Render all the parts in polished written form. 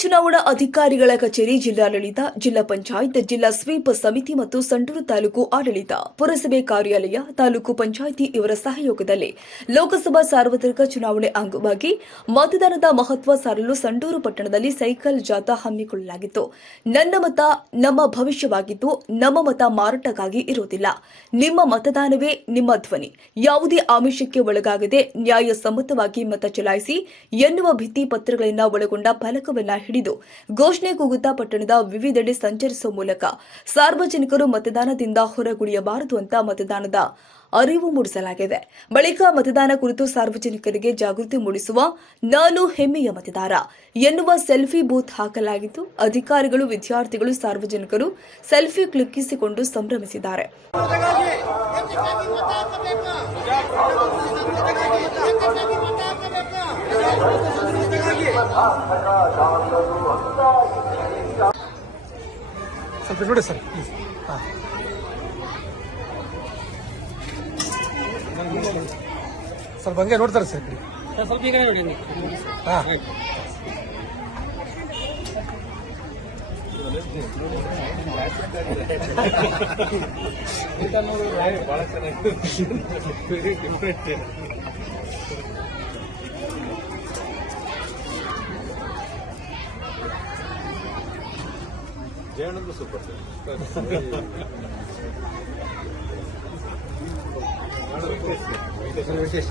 ಚುನಾವಣಾ ಅಧಿಕಾರಿಗಳ ಕಚೇರಿ, ಜಿಲ್ಲಾಡಳಿತ, ಜಿಲ್ಲಾ ಪಂಚಾಯತ್, ಜಿಲ್ಲಾ ಸ್ವೀಪ್ ಸಮಿತಿ ಮತ್ತು ಸಂಡೂರು ತಾಲೂಕು ಆಡಳಿತ, ಪುರಸಭೆ ಕಾರ್ಯಾಲಯ, ತಾಲೂಕು ಪಂಚಾಯಿತಿ ಇವರ ಸಹಯೋಗದಲ್ಲಿ ಲೋಕಸಭಾ ಸಾರ್ವತ್ರಿಕ ಚುನಾವಣೆ ಅಂಗವಾಗಿ ಮತದಾನದ ಮಹತ್ವ ಸಾರಲು ಸಂಡೂರು ಪಟ್ಟಣದಲ್ಲಿ ಸೈಕಲ್ ಜಾಥಾ ಹಮ್ಮಿಕೊಳ್ಳಲಾಗಿತ್ತು. ನನ್ನ ಮತ ನಮ್ಮ ಭವಿಷ್ಯವಾಗಿದ್ದು, ನಮ್ಮ ಮತ ಮಾರಾಟಕ್ಕಾಗಿ ಇರುವುದಿಲ್ಲ. ನಿಮ್ಮ ಮತದಾನವೇ ನಿಮ್ಮ ಧ್ವನಿ. ಯಾವುದೇ ಆಮಿಷಕ್ಕೆ ಒಳಗಾಗದೆ ನ್ಯಾಯಸಮ್ಮತವಾಗಿ ಮತ ಚಲಾಯಿಸಿ ಎನ್ನುವ ಭಿತ್ತಿ ಪತ್ರಗಳನ್ನು ಒಳಗೊಂಡ ಫಲಕವನ್ನ ಹಿಡಿದು ಘೋಷಣೆ ಕೂಗುತ್ತಾ ಪಟ್ಟಣದ ವಿವಿಧೆಡೆ ಸಂಚರಿಸುವ ಮೂಲಕ ಸಾರ್ವಜನಿಕರು ಮತದಾನದಿಂದ ಹೊರಗುಳಿಯಬಾರದು ಅಂತ ಮತದಾನದ ಅರಿವು ಮೂಡಿಸಲಾಗಿದೆ. ಬಳಿಕ ಮತದಾನ ಕುರಿತು ಸಾರ್ವಜನಿಕರಿಗೆ ಜಾಗೃತಿ ಮೂಡಿಸುವ ನಾನು ಹೆಮ್ಮೆಯ ಮತದಾರ ಎನ್ನುವ ಸೆಲ್ಫಿ ಬೂತ್ ಹಾಕಲಾಗಿದ್ದು, ಅಧಿಕಾರಿಗಳು, ವಿದ್ಯಾರ್ಥಿಗಳು, ಸಾರ್ವಜನಿಕರು ಸೆಲ್ಫಿ ಕ್ಲಿಕ್ಕಿಸಿಕೊಂಡು ಸಂಭ್ರಮಿಸಿದ್ದಾರೆ. ಸ್ವಲ್ಪ ನೋಡಿ ಸರ್, ಪ್ಲೀಸ್. ಸ್ವಲ್ಪ ಹಂಗೆ ನೋಡ್ತಾರೆ ಸರ್, ಸ್ವಲ್ಪ ಈಗ ನೋಡಿ. ಹಾಂ, ಬಹಳ ಚೆನ್ನಾಗಿ ಜಯನಂದ ಸೂಪರ್ ಸರ್. ವಿಶೇಷ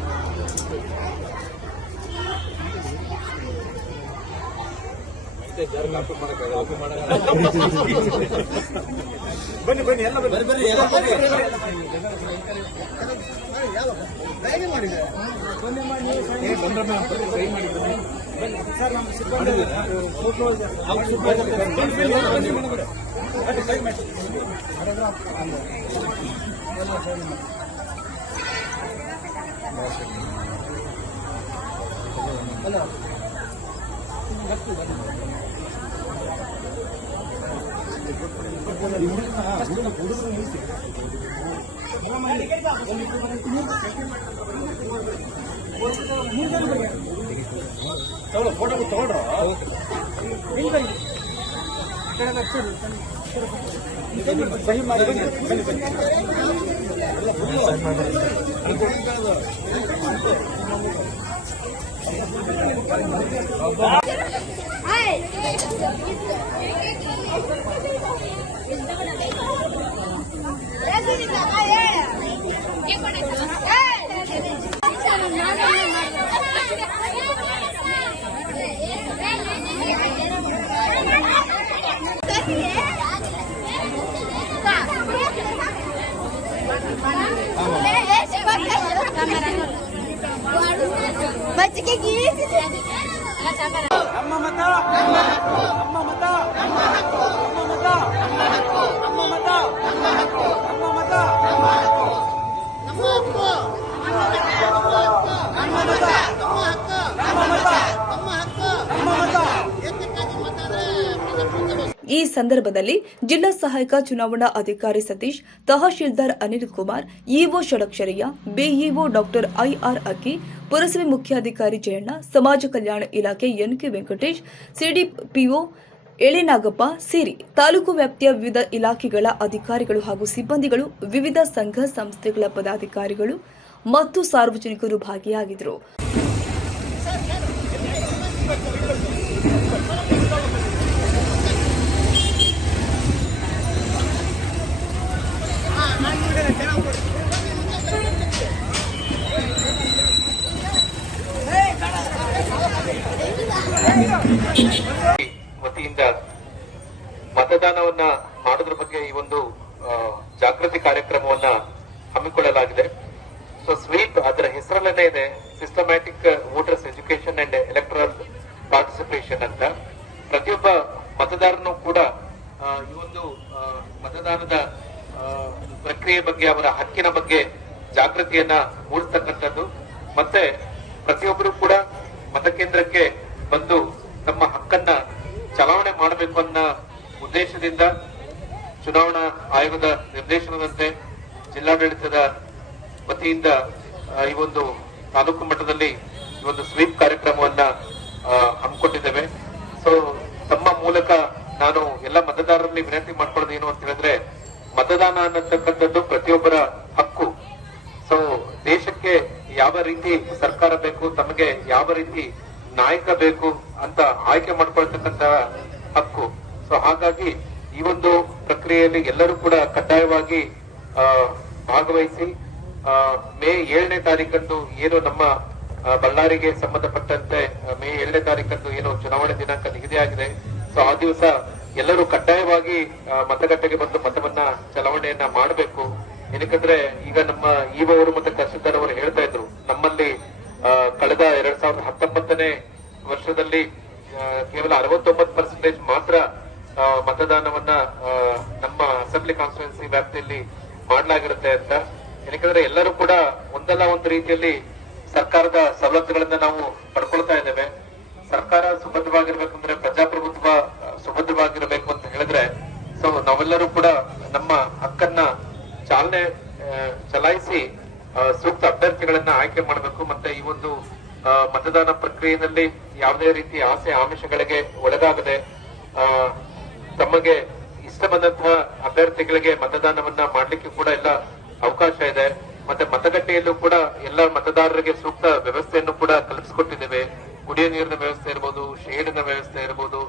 ಬನ್ನಿ ಬನ್ನಿ, ಎಲ್ಲ ಬರ್ರಿ ಬರ್ರಿ, ಎಲ್ಲ ಬರ್ರಿ. ಸರ್, ನಮ್ಮ ಸಿಬ್ಬಂದಿ ಫೋಟೋ ತಗೊಳ್ರ. ಸಹಿ ಮಾಡಿ ನಮ್ಮ ಮತ, ನಮ್ಮ ಮತ, ನಮ್ಮ ಮತ, ನಮ್ಮ ಮತ, ನಮ್ಮ ಮತ, ಈ ಸಂದರ್ಭದಲ್ಲಿ ಜಿಲ್ಲಾ ಸಹಾಯಕ ಚುನಾವಣಾ ಅಧಿಕಾರಿ Satish, tahsildar Anil Kumar, EO Shadaksharayya, BEO doctor IR Akki, ಪುರಸಭೆ ಮುಖ್ಯಾಧಿಕಾರಿ ಜಯಣ್ಣ, ಸಮಾಜ ಕಲ್ಯಾಣ ಇಲಾಖೆ ಎನ್ಕೆ ವೆಂಕಟೇಶ್, ಸಿಡಿಪಿಒ ಎಳೆನಾಗಪ್ಪ ಸೇರಿ ತಾಲೂಕು ವ್ಯಾಪ್ತಿಯ ವಿವಿಧ ಇಲಾಖೆಗಳ ಅಧಿಕಾರಿಗಳು ಹಾಗೂ ಸಿಬ್ಬಂದಿಗಳು, ವಿವಿಧ ಸಂಘ ಸಂಸ್ಥೆಗಳ ಪದಾಧಿಕಾರಿಗಳು ಮತ್ತು ಸಾರ್ವಜನಿಕರು ಭಾಗಿಯಾಗಿದ್ದರು. ವತಿಯಿಂದ ಮತದಾನವನ್ನ ಮಾಡೋದ್ರ ಬಗ್ಗೆ ಈ ಒಂದು ಜಾಗೃತಿ ಕಾರ್ಯಕ್ರಮವನ್ನ ಹಮ್ಮಿಕೊಳ್ಳಲಾಗಿದೆ. ಸೊ ಸ್ವೀಪ್ ಅದರ ಹೆಸರಲ್ಲೇ ಇದೆ, systematic voters education and electoral participation ಅಂತ. ಪ್ರತಿಯೊಬ್ಬ ಮತದಾರನು ಕೂಡ ಈ ಒಂದು ಮತದಾನದ ಪ್ರಕ್ರಿಯೆ ಬಗ್ಗೆ, ಅವರ ಹಕ್ಕಿನ ಬಗ್ಗೆ ಜಾಗೃತಿಯನ್ನ ಮೂಡಿಸ್ತಕ್ಕಂಥದ್ದು. ಮತ್ತೆ ಪ್ರತಿಯೊಬ್ಬರು ಕೂಡ ಮತಕೇಂದ್ರಕ್ಕೆ ಬಂದು ತಮ್ಮ ಹಕ್ಕನ್ನ ಚಲಾವಣೆ ಮಾಡಬೇಕು ಅನ್ನೋ ಉದ್ದೇಶದಿಂದ ಚುನಾವಣಾ ಆಯೋಗದ ನಿರ್ದೇಶನದಂತೆ ಜಿಲ್ಲಾಡಳಿತದ ವತಿಯಿಂದ ಈ ಒಂದು ತಾಲೂಕು ಮಟ್ಟದಲ್ಲಿ ಈ ಒಂದು ಸ್ವೀಪ್ ಕಾರ್ಯಕ್ರಮವನ್ನ ಹಮ್ಮಿಕೊಂಡಿದ್ದೇವೆ. ಸೊ ತಮ್ಮ ಮೂಲಕ ನಾನು ಎಲ್ಲ ಮತದಾರರಲ್ಲಿ ವಿನಂತಿ ಮಾಡ್ಕೊಳ್ಳೋದು ಏನು ಅಂತ ಹೇಳಿದ್ರೆ, ಮತದಾನ ಅನ್ನತಕ್ಕಂಥದ್ದು ಪ್ರತಿಯೊಬ್ಬರ ಹಕ್ಕು. ಸೊ ದೇಶಕ್ಕೆ ಯಾವ ರೀತಿ ಸರ್ಕಾರ ಬೇಕು, ತಮಗೆ ಯಾವ ರೀತಿ ನಾಯಕ ಬೇಕು ಅಂತ ಆಯ್ಕೆ ಮಾಡ್ಕೊಳ್ತಕ್ಕಂತ ಹಕ್ಕು. ಸೊ ಹಾಗಾಗಿ ಈ ಒಂದು ಪ್ರಕ್ರಿಯೆಯಲ್ಲಿ ಎಲ್ಲರೂ ಕೂಡ ಕಡ್ಡಾಯವಾಗಿ ಭಾಗವಹಿಸಿ ಮೇ 7ನೇ ತಾರೀಕಂದು ಏನು ನಮ್ಮ ಬಳ್ಳಾರಿಗೆ ಸಂಬಂಧಪಟ್ಟಂತೆ ಮೇ 7ನೇ ತಾರೀಕಂದು ಏನು ಚುನಾವಣೆ ದಿನಾಂಕ ನಿಗದಿಯಾಗಿದೆ. ಸೊ ಆ ದಿವಸ ಎಲ್ಲರೂ ಕಡ್ಡಾಯವಾಗಿ ಮತಗಟ್ಟೆಗೆ ಬಂದು ಮತವನ್ನ ಚಲಾವಣೆಯನ್ನ ಮಾಡಬೇಕು. ಏನಕ್ಕಂದ್ರೆ ಈಗ ನಮ್ಮ ಇಒ ಅವರು ಮತ್ತೆ ತಹಸೀಲ್ದಾರ್ ಅವರು ಹೇಳ್ತಾ ಇದ್ರು, ನಮ್ಮಲ್ಲಿ ಕಳೆದ 2019ನೇ ವರ್ಷದಲ್ಲಿ ಕೇವಲ 69% ಮಾತ್ರ ಮತದಾನವನ್ನ ನಮ್ಮ ಅಸೆಂಬ್ಲಿ ಕಾನ್ಸ್ಟಿಟ್ಯೂನ್ಸಿ ವ್ಯಾಪ್ತಿಯಲ್ಲಿ ಮಾಡಲಾಗಿರುತ್ತೆ ಅಂತ. ಏನಕ್ಕಂದ್ರೆ ಎಲ್ಲರೂ ಕೂಡ ಒಂದಲ್ಲ ಒಂದು ರೀತಿಯಲ್ಲಿ ಸರ್ಕಾರದ ಸವಲತ್ತುಗಳನ್ನ ನಾವು ಪಡ್ಕೊಳ್ತಾ ಇದ್ದೇವೆ. ಸರ್ಕಾರ ಸುಭದ್ರವಾಗಿರ್ಬೇಕಂದ್ರೆ ಪ್ರಜಾಪ್ರಭುತ್ವ ಸುಭದ್ರವಾಗಿರ್ಬೇಕು ಅಂತ ಹೇಳಿದ್ರೆ, ಸೊ ನಾವೆಲ್ಲರೂ ಕೂಡ ನಮ್ಮ ಹಕ್ಕನ್ನ ಚಲಾಯಿಸಿ ಸೂಕ್ತ ಅಭ್ಯರ್ಥಿಗಳನ್ನ ಆಯ್ಕೆ ಮಾಡಬೇಕು. ಮತ್ತೆ ಈ ಒಂದು ಮತದಾನ ಪ್ರಕ್ರಿಯೆಯಲ್ಲಿ ಯಾವುದೇ ರೀತಿ ಆಸೆ ಆಮಿಷಗಳಿಗೆ ಒಳಗಾಗದೆ ತಮಗೆ ಇಷ್ಟ ಬಂದಂತಹ ಅಭ್ಯರ್ಥಿಗಳಿಗೆ ಮತದಾನವನ್ನ ಮಾಡ್ಲಿಕ್ಕೆ ಕೂಡ ಎಲ್ಲ ಅವಕಾಶ ಇದೆ. ಮತ್ತೆ ಮತಗಟ್ಟೆಯಲ್ಲೂ ಕೂಡ ಎಲ್ಲ ಮತದಾರರಿಗೆ ಸೂಕ್ತ ವ್ಯವಸ್ಥೆಯನ್ನು ಕೂಡ ಕಲ್ಪಿಸಿಕೊಟ್ಟಿದ್ದೇವೆ. ಕುಡಿಯ ನೀರಿನ ವ್ಯವಸ್ಥೆ ಇರಬಹುದು, ಶೇಡಿನ ವ್ಯವಸ್ಥೆ ಇರಬಹುದು,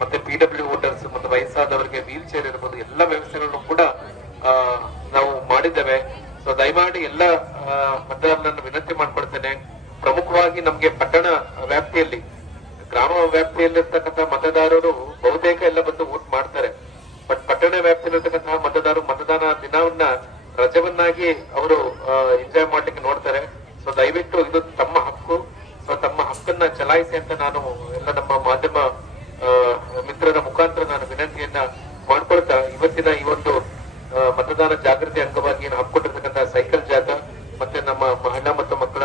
ಮತ್ತೆ PW ವೋಟರ್ಸ್ ಮತ್ತೆ ವಯಸ್ಸಾದವರಿಗೆ ವೀಲ್ ಚೇರ್ ಇರಬಹುದು, ಎಲ್ಲ ವ್ಯವಸ್ಥೆಗಳನ್ನು ಕೂಡ ನಾವು ಮಾಡಿದ್ದೇವೆ. ಸೊ ದಯಮಾಡಿ ಎಲ್ಲ ಮತದಾರರನ್ನು ವಿನಂತಿ ಮಾಡ್ಕೊಳ್ತೇನೆ. ಪ್ರಮುಖವಾಗಿ ನಮ್ಗೆ ಪಟ್ಟಣ ವ್ಯಾಪ್ತಿಯಲ್ಲಿ, ಗ್ರಾಮ ವ್ಯಾಪ್ತಿಯಲ್ಲಿರ್ತಕ್ಕಂಥ ಮತದಾರರು ಬಹುತೇಕ ಎಲ್ಲ ಬಂದು ವೋಟ್ ಮಾಡ್ತಾರೆ. ಬಟ್ ಪಟ್ಟಣ ವ್ಯಾಪ್ತಿಯಲ್ಲಿರ್ತಕ್ಕಂತಹ ಮತದಾರರು ಮತದಾನ ದಿನವನ್ನ ರಜವನ್ನಾಗಿ ಅವರು ಎಂಜಾಯ್ ಮಾಡ್ಲಿಕ್ಕೆ ನೋಡ್ತಾರೆ. ಸೊ ದಯವಿಟ್ಟು ಇದು ತಮ್ಮ ಹಕ್ಕು. ಸೊ ತಮ್ಮ ಹಕ್ಕನ್ನ ಚಲಾಯಿಸಿ ಅಂತ ನಾನು ಎಲ್ಲ ನಮ್ಮ ಮಾಧ್ಯಮ ಮಿತ್ರರ ಮುಖಾಂತರ ನಾನು ವಿನಂತಿಯನ್ನ ಮಾಡ್ಕೊಳ್ತಾ, ಇವತ್ತಿನ ಈ ಒಂದು ಮತದಾನ ಜಾಗೃತಿ ಅಂಗವಾಗಿ ಏನು ಹಮ್ಮಿಕೊಂಡಿರ್ತಕ್ಕಂಥ ಸೈಕಲ್ ಜಾಥಾ ಮತ್ತೆ ನಮ್ಮ ಮಹಿಳಾ ಮತ್ತು ಮಕ್ಕಳ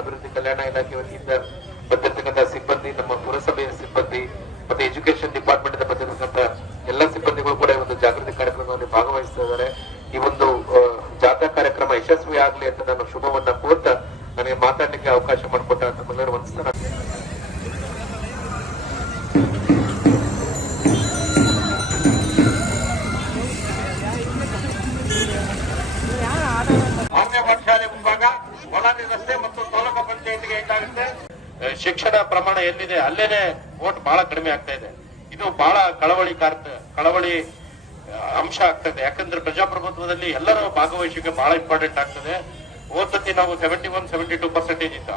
ಅಭಿವೃದ್ಧಿ ಕಲ್ಯಾಣ ಇಲಾಖೆ ವತಿಯಿಂದ ಬಂದಿರತಕ್ಕಂಥ ಸಿಬ್ಬಂದಿ, ನಮ್ಮ ಪುರಸಭೆಯ ಸಿಬ್ಬಂದಿ ಮತ್ತೆ ಎಜುಕೇಶನ್ ಡಿಪಾರ್ಟ್ಮೆಂಟ್ ಇಂದ ಬಂದಿರತಕ್ಕಂಥ ಎಲ್ಲ ಸಿಬ್ಬಂದಿಗಳು ಕೂಡ ಈ ಒಂದು ಜಾಗೃತಿ ಕಾರ್ಯಕ್ರಮದಲ್ಲಿ ಭಾಗವಹಿಸ್ತಾ ಇದ್ದಾರೆ. ಈ ಒಂದು ಜಾಥಾ ಕಾರ್ಯಕ್ರಮ ಯಶಸ್ವಿ ಆಗ್ಲಿ ಅಂತ ನಾನು ಶುಭವನ್ನ ಕೋರ್ತಾ ನನಗೆ ಮಾತಾಡ್ಲಿಕ್ಕೆ ಅವಕಾಶ ಮಾಡಿಕೊಟ್ಟ ತಮ್ಮೆಲ್ಲರೂ ವಂದಿಸ್ತಾನೆ. ಶಾಲೆ ಮುಂಭಾಗ ಒಳಾನಿ ರಸ್ತೆ ಮತ್ತು ತಾಲೂಕು ಪಂಚಾಯತ್ಗೆ ಎಂಟಾಗುತ್ತೆ. ಶಿಕ್ಷಣ ಪ್ರಮಾಣ ಎಲ್ಲಿದೆ ಅಲ್ಲೇನೆ ವೋಟ್ ಬಹಳ ಕಡಿಮೆ ಆಗ್ತಾ ಇದೆ. ಇದು ಬಹಳ ಕಳವಳಿ ಅಂಶ ಆಗ್ತದೆ. ಯಾಕಂದ್ರೆ ಪ್ರಜಾಪ್ರಭುತ್ವದಲ್ಲಿ ಎಲ್ಲರ ಭಾಗವಹಿಸುವಿಕೆ ಬಹಳ ಇಂಪಾರ್ಟೆಂಟ್ ಆಗ್ತದೆ. ಹೋದ್ಸತಿ ನಾವು 71-72% ಇತ್ತು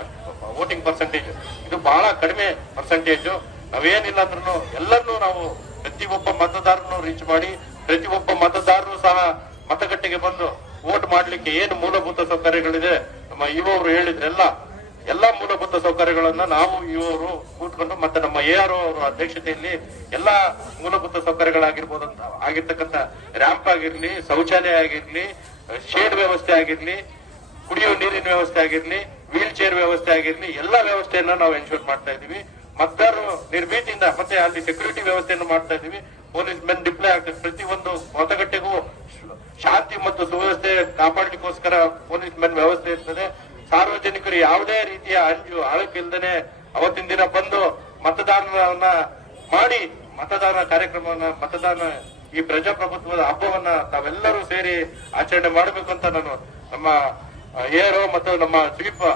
ವೋಟಿಂಗ್ ಪರ್ಸೆಂಟೇಜ್. ಇದು ಬಹಳ ಕಡಿಮೆ ಪರ್ಸೆಂಟೇಜ್. ನಾವೇನಿಲ್ಲ ಅಂದ್ರೂ ಎಲ್ಲರನ್ನೂ ನಾವು ಪ್ರತಿಯೊಬ್ಬ ಮತದಾರನು ರೀಚ್ ಮಾಡಿ, ಪ್ರತಿಯೊಬ್ಬ ಮತದಾರರು ಸಹ ಮತಗಟ್ಟೆಗೆ ಬಂದು ವೋಟ್ ಮಾಡ್ಲಿಕ್ಕೆ ಏನು ಮೂಲಭೂತ ಸೌಕರ್ಯಗಳಿದೆ ನಮ್ಮ ಇಒ ಅವರು ಹೇಳಿದ್ರೆ ಎಲ್ಲಾ ಮೂಲಭೂತ ಸೌಕರ್ಯಗಳನ್ನ ನಾವು ಇವರು ಕೂತ್ಕೊಂಡು ಮತ್ತೆ ನಮ್ಮ ARO ಅವರ ಅಧ್ಯಕ್ಷತೆಯಲ್ಲಿ ಎಲ್ಲಾ ಮೂಲಭೂತ ಸೌಕರ್ಯಗಳಾಗಿರ್ಬೋದು ಅಂತ ಆಗಿರ್ತಕ್ಕಂಥ ರ್ಯಾಂಪ್ ಆಗಿರ್ಲಿ, ಶೌಚಾಲಯ ಆಗಿರ್ಲಿ, ಶೇಡ್ ವ್ಯವಸ್ಥೆ ಆಗಿರ್ಲಿ, ಕುಡಿಯುವ ನೀರಿನ ವ್ಯವಸ್ಥೆ ಆಗಿರ್ಲಿ, ವೀಲ್ ಚೇರ್ ವ್ಯವಸ್ಥೆ ಆಗಿರ್ಲಿ, ಎಲ್ಲಾ ವ್ಯವಸ್ಥೆಯನ್ನ ನಾವು ಎನ್ಶೂರ್ ಮಾಡ್ತಾ ಇದೀವಿ. ಮತದಾರರು ನಿರ್ಭೀತಿಯಿಂದ ಮತ್ತೆ ಅಲ್ಲಿ ಸೆಕ್ಯೂರಿಟಿ ವ್ಯವಸ್ಥೆಯನ್ನು ಮಾಡ್ತಾ ಇದೀವಿ. ಪೊಲೀಸ್ ಮೆನ್ ಡಿಪ್ಲಾಯ್ ಆಗ್ತದೆ. ಪ್ರತಿಯೊಂದು ಮತಗಟ್ಟೆಗೂ ಶಾಂತಿ ಮತ್ತು ಸುವ್ಯವಸ್ಥೆ ಕಾಪಾಡಲಿಕ್ಕೋಸ್ಕರ ಪೊಲೀಸ್ ಮೆನ್ ವ್ಯವಸ್ಥೆ ಇರ್ತದೆ. ಸಾರ್ವಜನಿಕರು ಯಾವುದೇ ರೀತಿಯ ಅಳುಕಿಲ್ದನೆ ಅವತ್ತಿನ ದಿನ ಬಂದು ಮತದಾನವನ್ನ ಮಾಡಿ ಮತದಾನ ಕಾರ್ಯಕ್ರಮವನ್ನ ಈ ಪ್ರಜಾಪ್ರಭುತ್ವದ ಹಬ್ಬವನ್ನ ತಾವೆಲ್ಲರೂ ಸೇರಿ ಆಚರಣೆ ಮಾಡಬೇಕು ಅಂತ ನಾನು ನಮ್ಮ ARO ಮತ್ತು ನಮ್ಮ ಸ್ವೀಪ್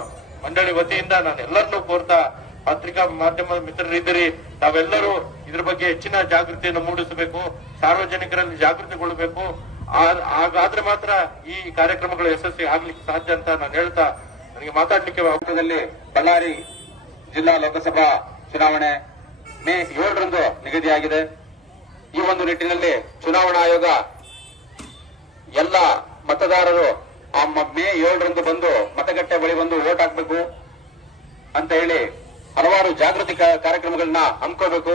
ಮಂಡಳಿ ವತಿಯಿಂದ ನಾನು ಎಲ್ಲರನ್ನೂ ಕೋರ್ತಾ, ಪತ್ರಿಕಾ ಮಾಧ್ಯಮದ ಮಿತ್ರರಿದ್ದೀರಿ, ತಾವೆಲ್ಲರೂ ಇದ್ರ ಬಗ್ಗೆ ಹೆಚ್ಚಿನ ಜಾಗೃತಿಯನ್ನು ಮೂಡಿಸಬೇಕು, ಸಾರ್ವಜನಿಕರಲ್ಲಿ ಜಾಗೃತಿಗೊಳ್ಳಬೇಕು. ಹಾಗಾದ್ರೆ ಮಾತ್ರ ಈ ಕಾರ್ಯಕ್ರಮಗಳು ಯಶಸ್ವಿ ಆಗ್ಲಿಕ್ಕೆ ಸಾಧ್ಯ ಅಂತ ನಾನು ಹೇಳ್ತಾ ನನಗೆ ಮಾತಾಡ್ಲಿಕ್ಕೆ ಭಾರತದಲ್ಲಿ ಬಳ್ಳಾರಿ ಜಿಲ್ಲಾ ಲೋಕಸಭಾ ಚುನಾವಣೆ ಮೇ 7ರಂದು ನಿಗದಿಯಾಗಿದೆ. ಈ ಒಂದು ನಿಟ್ಟಿನಲ್ಲಿ ಚುನಾವಣಾ ಆಯೋಗ ಎಲ್ಲ ಮತದಾರರು ಮೇ 7ರಂದು ಬಂದು ಮತಗಟ್ಟೆ ಬಳಿ ಬಂದು ವೋಟ್ ಹಾಕಬೇಕು ಅಂತ ಹೇಳಿ ಹಲವಾರು ಜಾಗೃತಿ ಕಾರ್ಯಕ್ರಮಗಳನ್ನ ಹಮ್ಮಿಕೋಬೇಕು.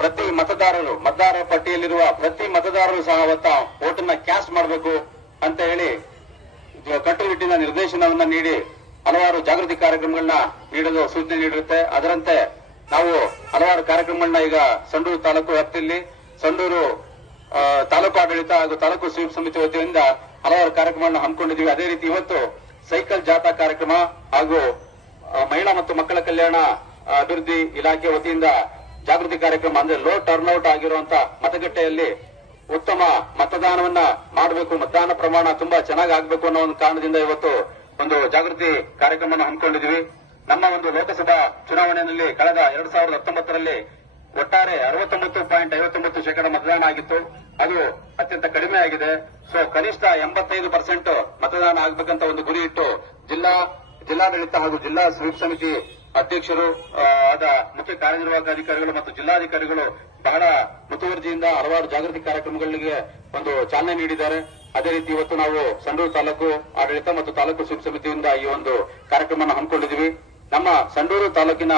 ಪ್ರತಿ ಮತದಾರರು ಮತದಾರ ಪಟ್ಟಿಯಲ್ಲಿರುವ ಪ್ರತಿ ಮತದಾರರು ಸಹ ಅವತ್ತ ವೋಟನ್ನ ಕ್ಯಾಸ್ಟ್ ಮಾಡಬೇಕು ಅಂತ ಹೇಳಿ ಕಟ್ಟುನಿಟ್ಟಿನ ನಿರ್ದೇಶನವನ್ನ ನೀಡಿ ಹಲವಾರು ಜಾಗೃತಿ ಕಾರ್ಯಕ್ರಮಗಳನ್ನ ನೀಡಲು ಸೂಚನೆ ನೀಡಿರುತ್ತೆ. ಅದರಂತೆ ನಾವು ಹಲವಾರು ಕಾರ್ಯಕ್ರಮಗಳನ್ನ ಈಗ ಸಂಡೂರು ತಾಲೂಕು ವ್ಯಾಪ್ತಿಯಲ್ಲಿ ಸಂಡೂರು ತಾಲೂಕು ಆಡಳಿತ ಹಾಗೂ ತಾಲೂಕು ಸ್ವೀಪ್ ಸಮಿತಿ ವತಿಯಿಂದ ಹಲವಾರು ಕಾರ್ಯಕ್ರಮಗಳನ್ನು ಹಮ್ಮಿಕೊಂಡಿದ್ದೀವಿ. ಅದೇ ರೀತಿ ಇವತ್ತು ಸೈಕಲ್ ಜಾಥಾ ಕಾರ್ಯಕ್ರಮ ಹಾಗೂ ಮಹಿಳಾ ಮತ್ತು ಮಕ್ಕಳ ಕಲ್ಯಾಣ ಅಭಿವೃದ್ಧಿ ಇಲಾಖೆ ವತಿಯಿಂದ ಜಾಗೃತಿ ಕಾರ್ಯಕ್ರಮ ಅಂದ್ರೆ ಲೋ ಟರ್ನ್ಔಟ್ ಆಗಿರುವಂತ ಮತಗಟ್ಟೆಯಲ್ಲಿ ಉತ್ತಮ ಮತದಾನವನ್ನ ಮಾಡಬೇಕು, ಮತದಾನ ಪ್ರಮಾಣ ತುಂಬಾ ಚೆನ್ನಾಗಿ ಆಗ್ಬೇಕು ಅನ್ನೋ ಒಂದು ಕಾರಣದಿಂದ ಇವತ್ತು ಒಂದು ಜಾಗೃತಿ ಕಾರ್ಯಕ್ರಮವನ್ನು ಹಮ್ಮಿಕೊಂಡಿದ್ವಿ. ನಮ್ಮ ಒಂದು ಲೋಕಸಭಾ ಚುನಾವಣೆಯಲ್ಲಿ ಕಳೆದ 2019ರಲ್ಲಿ ಒಟ್ಟಾರೆ 69.59% ಮತದಾನ ಆಗಿತ್ತು. ಅದು ಅತ್ಯಂತ ಕಡಿಮೆ ಆಗಿದೆ. ಸೊ ಕನಿಷ್ಠ 85% ಮತದಾನ ಆಗ್ಬೇಕಂತ ಒಂದು ಗುರಿ ಇಟ್ಟು ಜಿಲ್ಲಾಡಳಿತ ಹಾಗೂ ಜಿಲ್ಲಾ ಸ್ವೀಪ್ ಸಮಿತಿ ಅಧ್ಯಕ್ಷರು ಆದ ಮುಖ್ಯ ಕಾರ್ಯನಿರ್ವಾಹಕ ಅಧಿಕಾರಿಗಳು ಮತ್ತು ಜಿಲ್ಲಾಧಿಕಾರಿಗಳು ಬಹಳ ಮುತುವರ್ಜಿಯಿಂದ ಹಲವಾರು ಜಾಗೃತಿ ಕಾರ್ಯಕ್ರಮಗಳಿಗೆ ಒಂದು ಚಾಲನೆ ನೀಡಿದ್ದಾರೆ. ಅದೇ ರೀತಿ ಇವತ್ತು ನಾವು ಸಂಡೂರು ತಾಲೂಕು ಆಡಳಿತ ಮತ್ತು ತಾಲೂಕು ಸ್ವೀಪ್ ಸಮಿತಿಯಿಂದ ಈ ಒಂದು ಕಾರ್ಯಕ್ರಮವನ್ನು ಹಮ್ಮಿಕೊಂಡಿದ್ದೀವಿ. ನಮ್ಮ ಸಂಡೂರು ತಾಲೂಕಿನ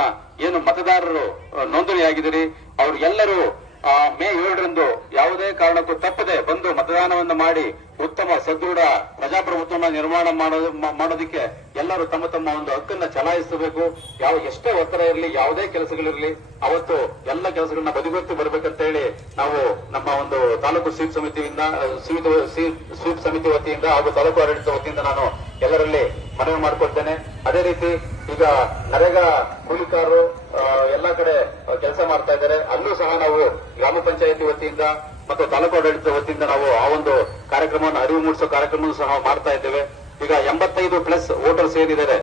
ಏನು ಮತದಾರರು ನೋಂದಣಿಯಾಗಿದ್ದೀರಿ ಅವರು ಎಲ್ಲರೂ ಮೇ 7ರಂದು ಯಾವುದೇ ಕಾರಣಕ್ಕೂ ತಪ್ಪದೆ ಬಂದು ಮತದಾನವನ್ನು ಮಾಡಿ ಉತ್ತಮ ಸದೃಢ ಪ್ರಜಾಪ್ರಭುತ್ವವನ್ನು ನಿರ್ಮಾಣ ಮಾಡೋದಕ್ಕೆ ಎಲ್ಲರೂ ತಮ್ಮ ತಮ್ಮ ಒಂದು ಹಕ್ಕನ್ನ ಚಲಾಯಿಸಬೇಕು. ಎಷ್ಟೇ ಒತ್ತಡ ಇರಲಿ, ಯಾವುದೇ ಕೆಲಸಗಳಿರಲಿ, ಅವತ್ತು ಎಲ್ಲ ಕೆಲಸಗಳನ್ನ ಬದಿಗೊತ್ತಿ ಬರಬೇಕಂತ ಹೇಳಿ ನಾವು ನಮ್ಮ ಒಂದು ತಾಲೂಕು ಸ್ವೀಪ್ ಸಮಿತಿ ವತಿಯಿಂದ ಹಾಗೂ ತಾಲೂಕು ಆಡಳಿತ ವತಿಯಿಂದ ನಾನು ಎಲ್ಲರಲ್ಲಿ ಮನವಿ ಮಾಡಿಕೊಳ್ತೇನೆ. ಅದೇ ರೀತಿ ಈಗ ನರೇಗಾ ಕೂಲಿಕಾರರು ಎಲ್ಲಾ ಕಡೆ ಕೆಲಸ ಮಾಡ್ತಾ ಇದ್ದಾರೆ. ಅಲ್ಲೂ ಸಹ ನಾವು ಗ್ರಾಮ ಪಂಚಾಯತಿ ವತಿಯಿಂದ ಮತ್ತು ತಾಲೂಕು ಆಡಳಿತ ವತಿಯಿಂದ ನಾವು ಆ ಒಂದು ಕಾರ್ಯಕ್ರಮವನ್ನು ಅರಿವು ಮೂಡಿಸೋ ಕಾರ್ಯಕ್ರಮ ಸಹ ಮಾಡ್ತಾ ಇದ್ದೇವೆ. ಈಗ 85+ ವೋಟರ್ಸ್ ಏನಿದ್ದಾರೆ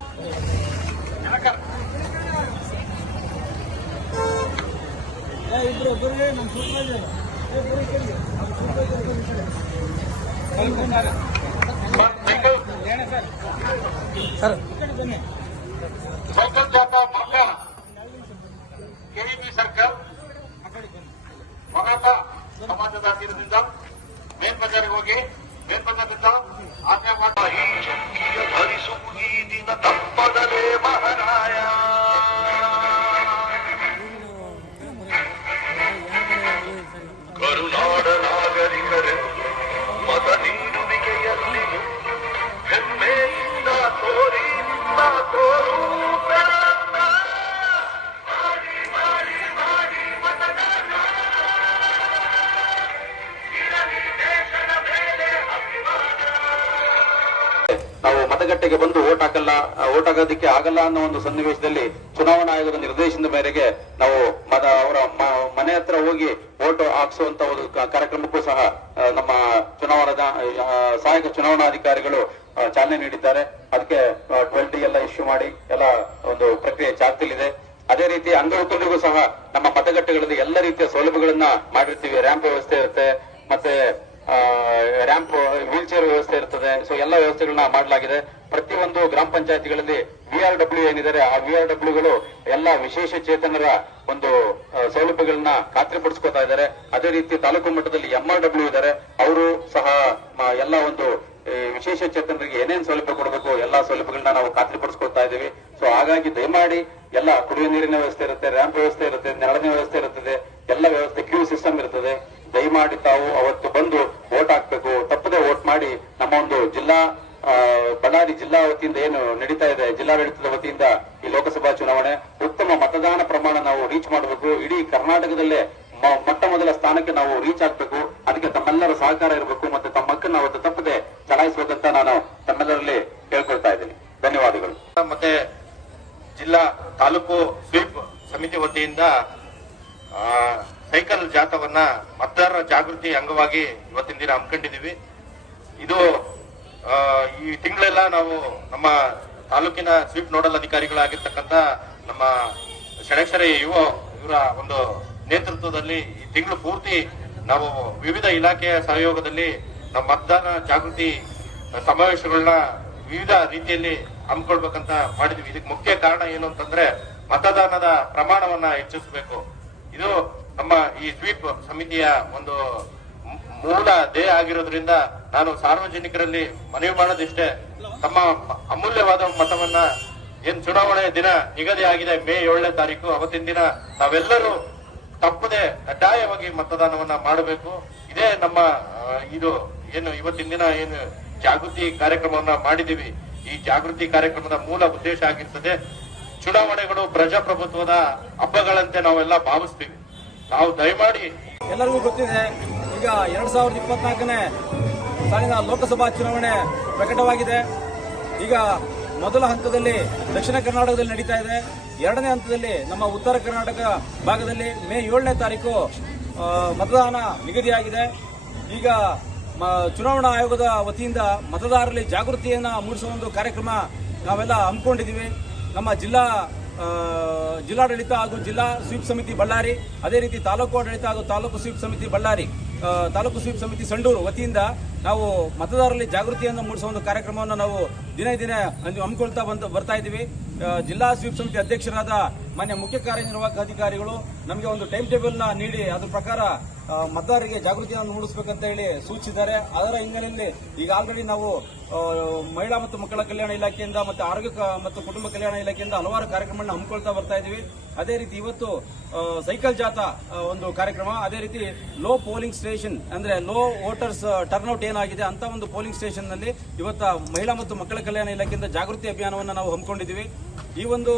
ಸರ್ ಸರ್ಕಲ್ ಜಾತ ಪಕ್ಕ ಕೆಇಬಿ ಸರ್ಕಲ್ ಮರಾಠ ಸಮಾಜದ ಹತ್ತಿರದಿಂದ ಮೇನ್ ಬಜಾರ್ಗೆ ಹೋಗಿ ಮೇನ್ ಬಜಾರ್ನಿಂದ ಆಜ್ಞೆ ಮಾಡಿ ಧರಿಸುವ ಈ ದಿನ ತಪ್ಪದಲೇ ಮಹಾರಾಯ ಕರುನಾಡ ನಾಗರಿಕರೆಂದು ಮತ ನೀಡುವಿಕೆಯಲ್ಲಿ ಹೆಮ್ಮೆಯಿಂದ ತೋರಿ ತೋರು ನಾವು ಮತಗಟ್ಟೆಗೆ ಬಂದು ವೋಟ್ ಹಾಕೋದಕ್ಕೆ ಆಗಲ್ಲ ಅನ್ನೋ ಒಂದು ಸನ್ನಿವೇಶದಲ್ಲಿ ಚುನಾವಣಾ ಆಯೋಗದ ನಿರ್ದೇಶನದ ಮೇರೆಗೆ ನಾವು ಅವರ ಮನೆ ಹತ್ರ ಹೋಗಿ ವೋಟ್ ಹಾಕಿಸುವಂತ ಒಂದು ಕಾರ್ಯಕ್ರಮಕ್ಕೂ ಸಹ ನಮ್ಮ ಸಹಾಯಕ ಚುನಾವಣಾಧಿಕಾರಿಗಳು ಚಾಲನೆ ನೀಡಿದ್ದಾರೆ. ಅದಕ್ಕೆ 12 ಎಲ್ಲ ಇಶ್ಯೂ ಮಾಡಿ ಎಲ್ಲ ಒಂದು ಪ್ರಕ್ರಿಯೆ ಚಾಲ್ತಿಯಲ್ಲಿದೆ. ಅದೇ ರೀತಿ ಅಂಗವಿಕಲರಿಗೂ ಸಹ ನಮ್ಮ ಮತಗಟ್ಟೆಗಳಲ್ಲಿ ಎಲ್ಲ ರೀತಿಯ ಸೌಲಭ್ಯಗಳನ್ನ ಮಾಡಿರ್ತೀವಿ. ರ್ಯಾಂಪ್ ವ್ಯವಸ್ಥೆ ಇರುತ್ತೆ, ಮತ್ತೆ ರ್ಯಾಂಪ್ ವೀಲ್ ಚೇರ್ ವ್ಯವಸ್ಥೆ ಇರ್ತದೆ. ಸೊ ಎಲ್ಲ ವ್ಯವಸ್ಥೆಗಳನ್ನ ಮಾಡಲಾಗಿದೆ. ಪ್ರತಿಯೊಂದು ಗ್ರಾಮ ಪಂಚಾಯತಿಗಳಲ್ಲಿ VRW ಏನಿದ್ದಾರೆ ಆ VRWಗಳು ಎಲ್ಲ ವಿಶೇಷ ಚೇತನರ ಒಂದು ಸೌಲಭ್ಯಗಳನ್ನ ಖಾತ್ರಿಪಡಿಸ್ಕೊತಾ ಇದ್ದಾರೆ. ಅದೇ ರೀತಿ ತಾಲೂಕು ಮಟ್ಟದಲ್ಲಿ MRW ಇದ್ದಾರೆ, ಅವರು ಸಹ ಎಲ್ಲ ಒಂದು ವಿಶೇಷ ಚೇತನರಿಗೆ ಏನೇನು ಸೌಲಭ್ಯ ಕೊಡಬೇಕು ಎಲ್ಲಾ ಸೌಲಭ್ಯಗಳನ್ನ ನಾವು ಖಾತ್ರಿಪಡಿಸ್ಕೊಳ್ತಾ ಇದ್ದೀವಿ. ಸೊ ಹಾಗಾಗಿ ದಯಮಾಡಿ ಎಲ್ಲ ಕುಡಿಯುವ ನೀರಿನ ವ್ಯವಸ್ಥೆ ಇರುತ್ತೆ, ರ್ಯಾಂಪ್ ವ್ಯವಸ್ಥೆ ಇರುತ್ತೆ, ನೆರಳಿನ ವ್ಯವಸ್ಥೆ ಇರುತ್ತದೆ, ಎಲ್ಲ ವ್ಯವಸ್ಥೆ ಕ್ಯೂ ಸಿಸ್ಟಮ್ ಇರ್ತದೆ. ದಯಮಾಡಿ ತಾವು ಅವತ್ತು ಬಂದು ವೋಟ್ ಹಾಕ್ಬೇಕು. ತಪ್ಪದೆ ವೋಟ್ ಮಾಡಿ ನಮ್ಮ ಒಂದು ಬಳ್ಳಾರಿ ಜಿಲ್ಲಾ ವತಿಯಿಂದ ಏನು ನಡೀತಾ ಇದೆ, ಜಿಲ್ಲಾಡಳಿತದ ವತಿಯಿಂದ ಈ ಲೋಕಸಭಾ ಚುನಾವಣೆ ಉತ್ತಮ ಮತದಾನ ಪ್ರಮಾಣ ನಾವು ರೀಚ್ ಮಾಡಬೇಕು. ಇಡೀ ಕರ್ನಾಟಕದಲ್ಲೇ ಮೊಟ್ಟ ಮೊದಲ ಸ್ಥಾನಕ್ಕೆ ನಾವು ರೀಚ್ ಆಗ್ಬೇಕು. ಅದಕ್ಕೆ ತಮ್ಮೆಲ್ಲರ ಸಹಕಾರ ಇರಬೇಕು ಮತ್ತೆ ತಮ್ಮ ಹಕ್ಕನ್ನು ಅವತ್ತು ತಪ್ಪದೆ ಚಲಾಯಿಸಬೇಕಂತ ನಾನು ತಮ್ಮೆಲ್ಲರಲ್ಲಿ ಕೇಳ್ಕೊಳ್ತಾ ಇದ್ದೀನಿ. ಧನ್ಯವಾದಗಳು. ಮತ್ತೆ ಜಿಲ್ಲಾ ತಾಲೂಕು ಸ್ವೀಪ್ ಸಮಿತಿ ವತಿಯಿಂದ ಸೈಕಲ್ ಜಾಥವನ್ನ ಮತದಾರರ ಜಾಗೃತಿ ಅಂಗವಾಗಿ ಇವತ್ತಿನ ದಿನ ಹಮ್ಮಿಕೊಂಡಿದ್ದೀವಿ. ಇದು ಈ ತಿಂಗಳೆಲ್ಲ ನಾವು ನಮ್ಮ ತಾಲೂಕಿನ ಸ್ವೀಪ್ ನೋಡಲ್ ಅಧಿಕಾರಿಗಳಾಗಿರ್ತಕ್ಕಂಥ ನಮ್ಮ ಷಡಕ್ಷರಿ ಇವರ ಒಂದು ನೇತೃತ್ವದಲ್ಲಿ ಈ ತಿಂಗಳು ಪೂರ್ತಿ ನಾವು ವಿವಿಧ ಇಲಾಖೆಯ ಸಹಯೋಗದಲ್ಲಿ ನಮ್ಮ ಮತದಾನ ಜಾಗೃತಿ ಸಮಾವೇಶಗಳನ್ನ ವಿವಿಧ ರೀತಿಯಲ್ಲಿ ಹಮ್ಮಿಕೊಳ್ಬೇಕಂತ ಮಾಡಿದ್ವಿ. ಇದಕ್ಕೆ ಮುಖ್ಯ ಕಾರಣ ಏನು ಅಂತಂದ್ರೆ ಮತದಾನದ ಪ್ರಮಾಣವನ್ನ ಹೆಚ್ಚಿಸಬೇಕು. ಇದು ನಮ್ಮ ಈ ಸ್ವೀಪ್ ಸಮಿತಿಯ ಒಂದು ಮೂಲ ಧ್ಯೇಯ ಆಗಿರೋದ್ರಿಂದ ನಾನು ಸಾರ್ವಜನಿಕರಲ್ಲಿ ಮನವಿ ಮಾಡೋದಿಷ್ಟೇ, ತಮ್ಮ ಅಮೂಲ್ಯವಾದ ಮತವನ್ನ ಏನ್ ಚುನಾವಣೆ ದಿನ ನಿಗದಿ ಆಗಿದೆ ಮೇ 7ನೇ ತಾರೀಕು, ಅವತ್ತಿನ ದಿನ ನಾವೆಲ್ಲರೂ ತಪ್ಪದೆ ಕಡ್ಡಾಯವಾಗಿ ಮತದಾನವನ್ನ ಮಾಡಬೇಕು. ಇದೇ ನಮ್ಮ ಇದು ಏನು ಇವತ್ತಿನ ದಿನ ಏನು ಜಾಗೃತಿ ಕಾರ್ಯಕ್ರಮವನ್ನ ಮಾಡಿದೀವಿ, ಈ ಜಾಗೃತಿ ಕಾರ್ಯಕ್ರಮದ ಮೂಲ ಉದ್ದೇಶ ಆಗಿರ್ತದೆ ಚುನಾವಣೆಗಳು ಪ್ರಜಾಪ್ರಭುತ್ವದ ಹಬ್ಬಗಳಂತೆ ನಾವೆಲ್ಲ ಭಾವಿಸ್ತೀವಿ. ನಾವು ದಯಮಾಡಿ ಎಲ್ಲರಿಗೂ ಗೊತ್ತಿದೆ, ಈಗ 2024ನೇ ಸಾಲಿನ ಲೋಕಸಭಾ ಚುನಾವಣೆ ಪ್ರಕಟವಾಗಿದೆ. ಈಗ ಮೊದಲ ಹಂತದಲ್ಲಿ ದಕ್ಷಿಣ ಕರ್ನಾಟಕದಲ್ಲಿ ನಡೀತಾ ಇದೆ. ಎರಡನೇ ಹಂತದಲ್ಲಿ ನಮ್ಮ ಉತ್ತರ ಕರ್ನಾಟಕ ಭಾಗದಲ್ಲಿ ಮೇ 7ನೇ ತಾರೀಕು ಮತದಾನ ನಿಗದಿಯಾಗಿದೆ. ಈಗ ಚುನಾವಣಾ ಆಯೋಗದ ವತಿಯಿಂದ ಮತದಾರರಲ್ಲಿ ಜಾಗೃತಿಯನ್ನ ಮೂಡಿಸುವ ಒಂದು ಕಾರ್ಯಕ್ರಮ ನಾವೆಲ್ಲ ಹಮ್ಮಿಕೊಂಡಿದ್ದೀವಿ. ನಮ್ಮ ಜಿಲ್ಲಾಡಳಿತ ಹಾಗೂ ಜಿಲ್ಲಾ ಸ್ವೀಪ್ ಸಮಿತಿ ಬಳ್ಳಾರಿ, ಅದೇ ರೀತಿ ತಾಲೂಕು ಆಡಳಿತ ಹಾಗೂ ತಾಲೂಕು ಸ್ವೀಪ್ ಸಮಿತಿ ಬಳ್ಳಾರಿ, ತಾಲೂಕು ಸ್ವೀಪ್ ಸಮಿತಿ ಸಂಡೂರು ವತಿಯಿಂದ ನಾವು ಮತದಾರರಲ್ಲಿ ಜಾಗೃತಿಯನ್ನು ಮೂಡಿಸುವ ಒಂದು ಕಾರ್ಯಕ್ರಮವನ್ನು ನಾವು ದಿನೇ ಹಮ್ಮಿಕೊಳ್ತಾ ಬರ್ತಾ ಇದ್ದೀವಿ. ಜಿಲ್ಲಾ ಸ್ವೀಪ್ ಸಮಿತಿ ಅಧ್ಯಕ್ಷರಾದ ಮಾನ್ಯ ಮುಖ್ಯ ಕಾರ್ಯನಿರ್ವಾಹಕ ಅಧಿಕಾರಿಗಳು ನಮಗೆ ಒಂದು ಟೈಮ್ ಟೇಬಲ್ ನ ನೀಡಿ ಅದ್ರ ಪ್ರಕಾರ ಮತದಾರರಿಗೆ ಜಾಗೃತಿಯನ್ನು ಮೂಡಿಸಬೇಕಂತ ಹೇಳಿ ಸೂಚಿಸಿದ್ದಾರೆ. ಅದರ ಹಿನ್ನೆಲೆಯಲ್ಲಿ ಈಗ ಆಲ್ರೆಡಿ ನಾವು ಮಹಿಳಾ ಮತ್ತು ಮಕ್ಕಳ ಕಲ್ಯಾಣ ಇಲಾಖೆಯಿಂದ ಮತ್ತು ಆರೋಗ್ಯ ಮತ್ತು ಕುಟುಂಬ ಕಲ್ಯಾಣ ಇಲಾಖೆಯಿಂದ ಹಲವಾರು ಕಾರ್ಯಕ್ರಮಗಳನ್ನ ಹಮ್ಮಿಕೊಳ್ತಾ ಬರ್ತಾ ಇದ್ದೀವಿ. ಅದೇ ರೀತಿ ಇವತ್ತು ಸೈಕಲ್ ಜಾಥಾ ಒಂದು ಕಾರ್ಯಕ್ರಮ, ಅದೇ ರೀತಿ ಲೋ ಪೋಲಿಂಗ್ ಸ್ಟೇಷನ್ ಅಂದ್ರೆ ಲೋ ವೋಟರ್ಸ್ ಟರ್ನ್ಔಟ್ ಏನಾಗಿದೆ ಅಂತ ಒಂದು ಪೋಲಿಂಗ್ ಸ್ಟೇಷನ್ ನಲ್ಲಿ ಇವತ್ತು ಮಹಿಳಾ ಮತ್ತು ಮಕ್ಕಳ ಕಲ್ಯಾಣ ಇಲಾಖೆಯಿಂದ ಜಾಗೃತಿ ಅಭಿಯಾನವನ್ನು ನಾವು ಹಮ್ಮಿಕೊಂಡಿದ್ದೀವಿ. ಈ ಒಂದು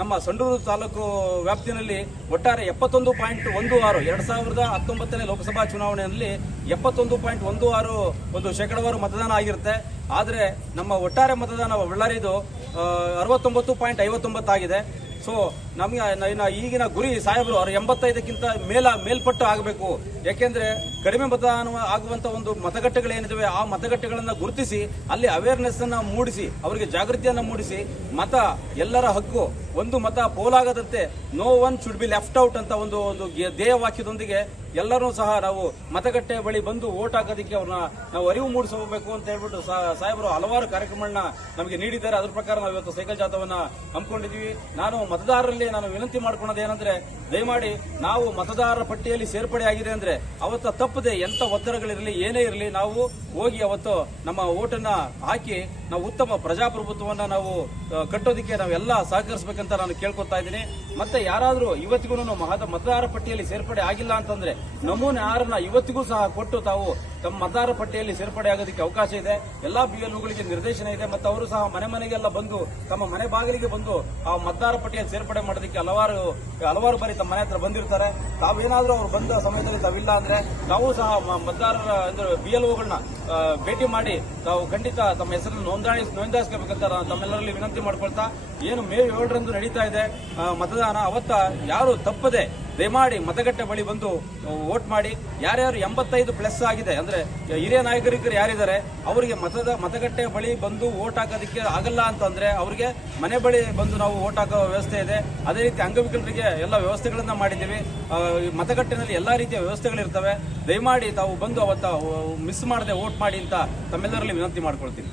ನಮ್ಮ ಸಂಡೂರು ತಾಲೂಕು ವ್ಯಾಪ್ತಿಯಲ್ಲಿ ಒಟ್ಟಾರೆ 71.16 2019ನೇ ಲೋಕಸಭಾ ಚುನಾವಣೆಯಲ್ಲಿ 71.16 ಒಂದು ಶೇಕಡಾವಾರು ಮತದಾನ ಆಗಿರುತ್ತೆ. ಆದರೆ ನಮ್ಮ ಒಟ್ಟಾರೆ ಮತದಾನ ಬಳ್ಳಾರಿದು 69.59 ಆಗಿದೆ. ಸೊ ನಮಗೆ ಈಗಿನ ಗುರಿ ಸಾಹೇಬರು ಅವರು 85ಕ್ಕಿಂತ ಮೇಲ್ಪಟ್ಟು ಆಗಬೇಕು. ಯಾಕೆಂದ್ರೆ ಕಡಿಮೆ ಮತದಾನ ಆಗುವಂತ ಒಂದು ಮತಗಟ್ಟೆಗಳೇನಿದಾವೆ ಆ ಮತಗಟ್ಟೆಗಳನ್ನ ಗುರುತಿಸಿ ಅಲ್ಲಿ ಅವೇರ್ನೆಸ್ ಅನ್ನ ಮೂಡಿಸಿ ಅವರಿಗೆ ಜಾಗೃತಿಯನ್ನ ಮೂಡಿಸಿ ಮತ ಎಲ್ಲರ ಹಕ್ಕು, ಒಂದು ಮತ ಪೋಲಾಗದಂತೆ no one should be left out ಅಂತ ಒಂದು ಧ್ಯೇಯ ವಾಕ್ಯದೊಂದಿಗೆ ಎಲ್ಲರೂ ಸಹ ನಾವು ಮತಗಟ್ಟೆ ಬಳಿ ಬಂದು ವೋಟ್ ಹಾಕೋದಕ್ಕೆ ಅವ್ರನ್ನ ನಾವು ಅರಿವು ಮೂಡಿಸಬೇಕು ಅಂತ ಹೇಳ್ಬಿಟ್ಟು ಸಾಹೇಬರು ಹಲವಾರು ಕಾರ್ಯಕ್ರಮಗಳನ್ನ ನಮಗೆ ನೀಡಿದ್ದಾರೆ. ಅದ್ರ ಪ್ರಕಾರ ನಾವು ಇವತ್ತು ಸೈಕಲ್ ಜಾಥಾವನ್ನ ಹಮ್ಮಿಕೊಂಡಿದ್ದೀವಿ. ನಾನು ಮತದಾರರಲ್ಲಿ ವಿನಂತಿ ಮಾಡ್ಕೊಳ್ಳೋದೇನೆಂದ್ರೆ, ದಯಮಾಡಿ ನಾವು ಮತದಾರರ ಪಟ್ಟಿಯಲ್ಲಿ ಸೇರ್ಪಡೆ ಆಗಿದೆ ಅಂದ್ರೆ ಅವತ್ತು ತಪ್ಪದೆ ಎಂತ ಒತ್ತಡಗಳಿರಲಿ ಏನೇ ಇರಲಿ ನಾವು ಹೋಗಿ ಅವತ್ತು ನಮ್ಮ ಓಟನ್ನ ಹಾಕಿ ನಾವು ಉತ್ತಮ ಪ್ರಜಾಪ್ರಭುತ್ವವನ್ನ ನಾವು ಕಟ್ಟೋದಕ್ಕೆ ನಾವೆಲ್ಲ ಸಹಕರಿಸಬೇಕಂತ ನಾನು ಕೇಳ್ಕೊತಾ ಇದ್ದೀನಿ. ಮತ್ತೆ ಯಾರಾದ್ರೂ ಇವತ್ತಿಗೂ ಮತದಾರರ ಪಟ್ಟಿಯಲ್ಲಿ ಸೇರ್ಪಡೆ ಆಗಿಲ್ಲ ಅಂತಂದ್ರೆ ನಮೂನೆ 6ನ್ನ ಇವತ್ತಿಗೂ ಸಹ ಕೊಟ್ಟು ತಾವು ತಮ್ಮ ಮತದಾರರ ಪಟ್ಟಿಯಲ್ಲಿ ಸೇರ್ಪಡೆ ಆಗೋದಕ್ಕೆ ಅವಕಾಶ ಇದೆ. ಎಲ್ಲಾ BLOಗಳಿಗೆ ನಿರ್ದೇಶನ ಇದೆ. ಮತ್ತು ಅವರು ಸಹ ಮನೆಗೆಲ್ಲ ಬಂದು ತಮ್ಮ ಮನೆ ಬಾಗಿಲಿಗೆ ಬಂದು ಆ ಮತದಾರರ ಪಟ್ಟಿಯಲ್ಲಿ ಸೇರ್ಪಡೆ ಮಾಡೋದಕ್ಕೆ ಹಲವಾರು ಬಾರಿ ತಮ್ಮ ಮನೆ ಹತ್ರ ಬಂದಿರ್ತಾರೆ. ತಾವೇನಾದ್ರೂ ಅವ್ರು ಬಂದ ಸಮಯದಲ್ಲಿ ತಾವಿಲ್ಲ ಅಂದ್ರೆ ತಾವು ಸಹ ಮತದಾರರ BLOಗಳನ್ನ ಭೇಟಿ ಮಾಡಿ ತಾವು ಖಂಡಿತ ತಮ್ಮ ಹೆಸರನ್ನು ನೋಂದಾಯಿಸಬೇಕಂತ ತಮ್ಮೆಲ್ಲರಲ್ಲಿ ವಿನಂತಿ ಮಾಡ್ಕೊಳ್ತಾ, ಏನು ಮೇ 7ರಂದು ನಡೀತಾ ಇದೆ ಮತದಾನ, ಅವತ್ತ ಯಾರು ತಪ್ಪದೆ ದಯಮಾಡಿ ಮತಗಟ್ಟೆ ಬಳಿ ಬಂದು ವೋಟ್ ಮಾಡಿ. ಯಾರ್ಯಾರು 85+ ಆಗಿದೆ ಅಂದ್ರೆ ಹಿರಿಯ ನಾಯಕರಿಗೆ ಯಾರಿದ್ದಾರೆ ಅವರಿಗೆ ಮತಗಟ್ಟೆ ಬಳಿ ಬಂದು ವೋಟ್ ಹಾಕೋದಕ್ಕೆ ಆಗಲ್ಲ ಅಂತಂದ್ರೆ ಅವರಿಗೆ ಮನೆ ಬಳಿ ಬಂದು ನಾವು ವೋಟ್ ಹಾಕೋ ವ್ಯವಸ್ಥೆ ಇದೆ. ಅದೇ ರೀತಿ ಅಂಗವಿಕಲರಿಗೆ ಎಲ್ಲ ವ್ಯವಸ್ಥೆಗಳನ್ನ ಮಾಡಿದ್ದೀವಿ. ಮತಗಟ್ಟೆನಲ್ಲಿ ಎಲ್ಲಾ ರೀತಿಯ ವ್ಯವಸ್ಥೆಗಳಿರ್ತವೆ. ದಯಮಾಡಿ ತಾವು ಬಂದು ಅವತ್ತ ಮಿಸ್ ಮಾಡದೆ ವೋಟ್ ಮಾಡಿ ಅಂತ ತಮ್ಮೆಲ್ಲರಲ್ಲಿ ವಿನಂತಿ ಮಾಡ್ಕೊಳ್ತೀನಿ.